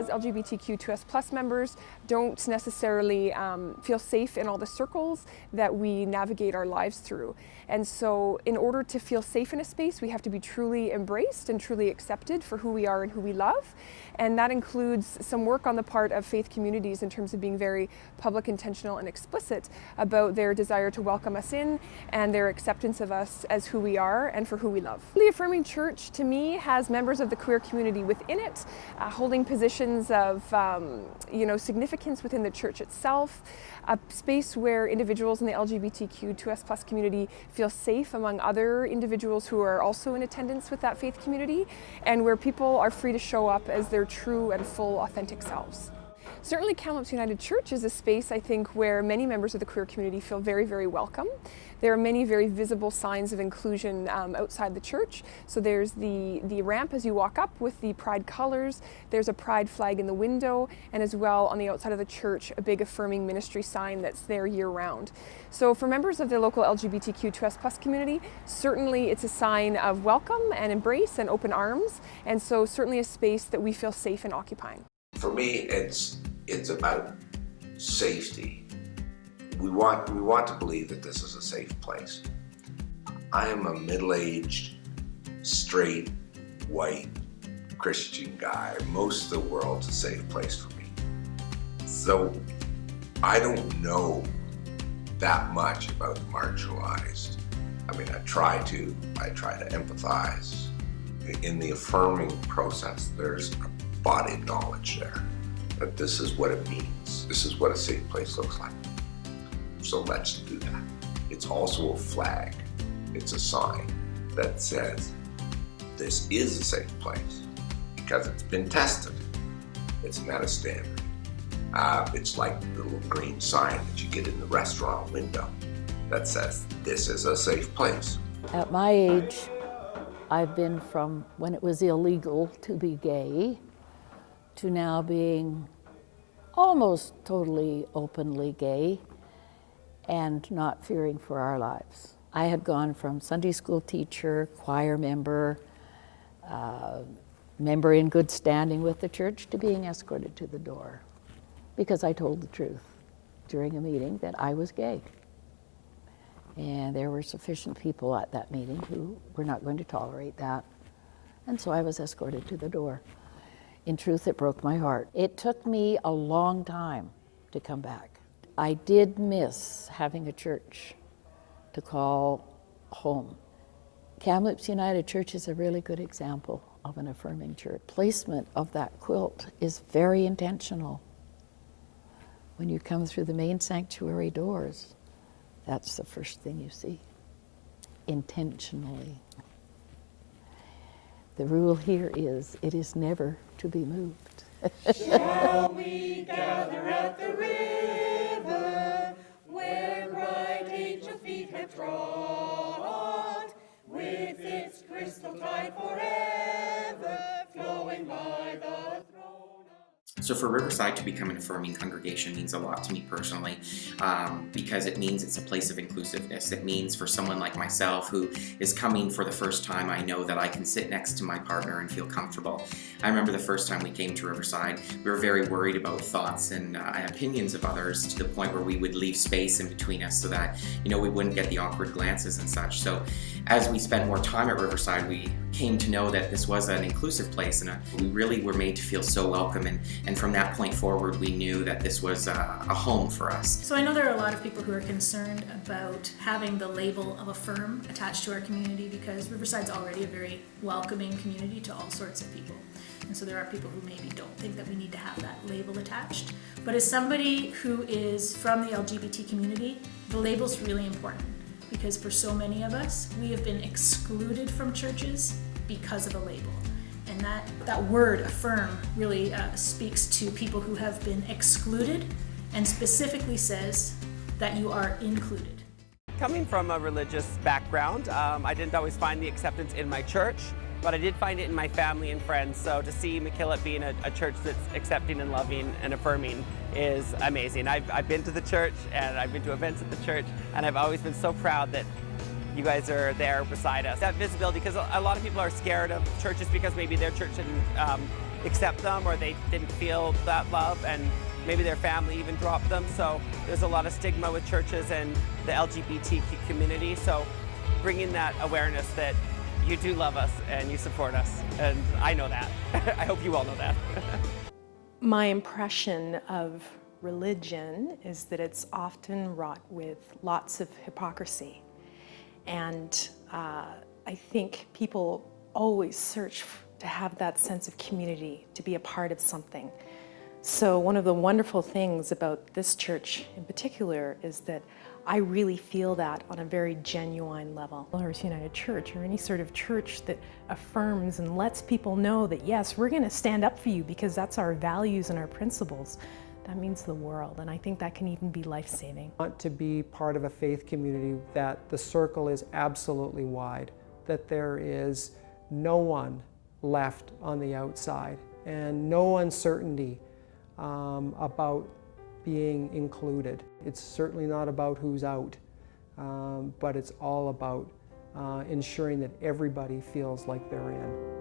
as LGBTQ2S+ members don't necessarily feel safe in all the circles that we navigate our lives through. And so in order to feel safe in a space, we have to be truly embraced and truly accepted for who we are and who we love. And that includes some work on the part of faith communities in terms of being very public, intentional, and explicit about their desire to welcome us in and their acceptance of us as who we are and for who we love. The Affirming Church, to me, has members of the queer community within it, holding positions of significance within the church itself, a space where individuals in the LGBTQ2S+ community feel safe among other individuals who are also in attendance with that faith community, and where people are free to show up as their true and full authentic selves. Certainly Kamloops United Church is a space, I think, where many members of the queer community feel very, very welcome. There are many very visible signs of inclusion outside the church. So there's the ramp as you walk up with the pride colors, there's a pride flag in the window, and as well on the outside of the church, a big affirming ministry sign that's there year-round. So for members of the local LGBTQ2S+ community, certainly it's a sign of welcome and embrace and open arms, and so certainly a space that we feel safe in occupying. For me, it's about safety. We want to believe that this is a safe place. I am a middle-aged, straight, white, Christian guy. Most of the world's a safe place for me. So I don't know that much about the marginalized. I mean, I try to empathize. In the affirming process, there's a body of knowledge there that this is what it means. This is what a safe place looks like. So let's do that. It's also a flag. It's a sign that says this is a safe place because it's been tested. It's met a standard. It's like the little green sign that you get in the restaurant window that says this is a safe place. At my age, I've been from when it was illegal to be gay to now being almost totally openly gay and not fearing for our lives. I had gone from Sunday school teacher, choir member, member in good standing with the church, to being escorted to the door because I told the truth during a meeting that I was gay. And there were sufficient people at that meeting who were not going to tolerate that. And so I was escorted to the door. In truth, it broke my heart. It took me a long time to come back. I did miss having a church to call home. Kamloops United Church is a really good example of an affirming church. Placement of that quilt is very intentional. When you come through the main sanctuary doors, that's the first thing you see, intentionally. The rule here is, it is never to be moved. Shall we gather at the river, where bright angel feet have trod, with its crystal tide forever flowing by the throne? So for Riverside to become an affirming congregation means a lot to me personally, because it means it's a place of inclusiveness. It means for someone like myself who is coming for the first time, I know that I can sit next to my partner and feel comfortable. I remember the first time we came to Riverside, we were very worried about thoughts and opinions of others, to the point where we would leave space in between us so that, we wouldn't get the awkward glances and such. So as we spent more time at Riverside, we came to know that this was an inclusive place, and we really were made to feel so welcome, and from that point forward we knew that this was a home for us. So I know there are a lot of people who are concerned about having the label of Affirm attached to our community, because Riverside's already a very welcoming community to all sorts of people. And so there are people who maybe don't think that we need to have that label attached. But as somebody who is from the LGBT community, the label's really important, because for so many of us, we have been excluded from churches because of a label. And that word, affirm, really speaks to people who have been excluded, and specifically says that you are included. Coming from a religious background, I didn't always find the acceptance in my church, but I did find it in my family and friends. So to see McKillop being a church that's accepting and loving and affirming is amazing. I've been to the church, and I've been to events at the church, and I've always been so proud that you guys are there beside us. That visibility, because a lot of people are scared of churches because maybe their church didn't accept them, or they didn't feel that love, and maybe their family even dropped them. So there's a lot of stigma with churches and the LGBTQ community. So bringing that awareness that you do love us and you support us, and I know that. I hope you all know that. My impression of religion is that it's often wrought with lots of hypocrisy. And I think people always search to have that sense of community, to be a part of something. So one of the wonderful things about this church in particular is that I really feel that on a very genuine level. Hillhurst United Church, or any sort of church that affirms and lets people know that yes, we're going to stand up for you because that's our values and our principles, that means the world, and I think that can even be life-saving. I want to be part of a faith community that the circle is absolutely wide, that there is no one left on the outside and no uncertainty about being included. It's certainly not about who's out, but it's all about ensuring that everybody feels like they're in.